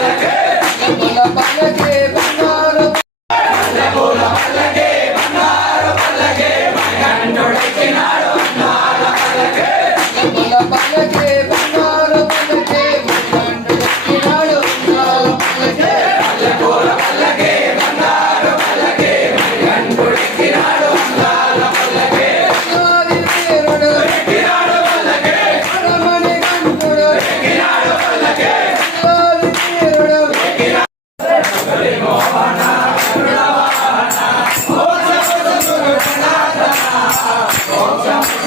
Yeah.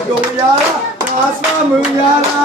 Goyala, Asma Munyala.